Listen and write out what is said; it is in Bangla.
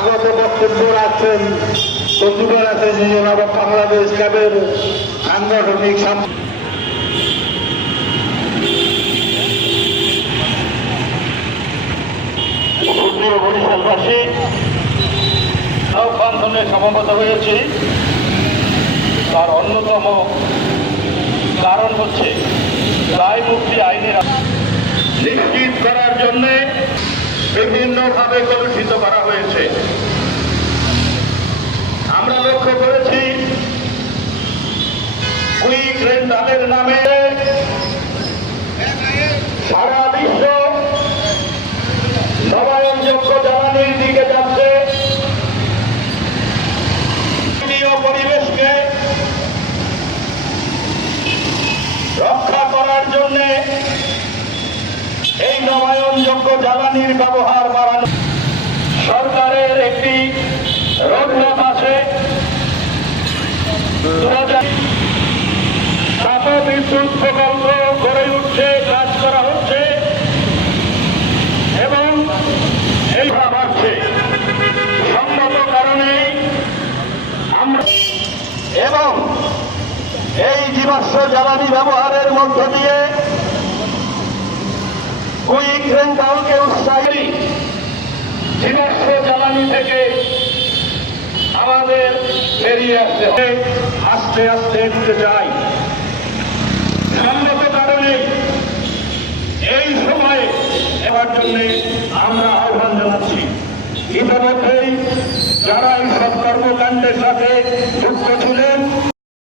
স্বাগত বক্তব্য রাখছেন বন্ধুদের আছেন জনাব বাংলাদেশ ক্যাবের সাংগঠনিক বরিশালবাসী আহ্বানে হয়েছি। তার অন্যতম কারণ হচ্ছে দায় মুক্তি আইনের নিশ্চিত করার জন্য বিভিন্নভাবে কলুষিত করা হয়েছে। আমরা লক্ষ্য করেছি, কুইক নামে সারা বিশ্ব নবায়নযোগ্য জ্বালানির দিকে যাচ্ছে। প্রিয় পরিবেশকে রক্ষা করার জন্যে এই নবায়নযোগ্য জ্বালানির ব্যবহার বাড়ানো। সরকারের একটি রোডম্যাপ আছে। বিদ্যুৎ প্রকল্প গড়ে উঠছে, কাজ করা হচ্ছে এবং এই বাড়ছে। সম্মত কারণে আমরা এবং এই জীবাশ্ম জ্বালানি ব্যবহারের মধ্য দিয়ে কুইক রেন্টালকে উৎসাহী জীবাশ্ম জ্বালানি থেকে আমাদের বেরিয়ে আসতে আস্তে আস্তে এগিয়ে যাই সম্মত কারণে এই সময়ে এবার জন্য আমরা আহ্বান জানাচ্ছি। ইতিমধ্যেই যারা এই সব কর্মকাণ্ডের সাথে যুক্ত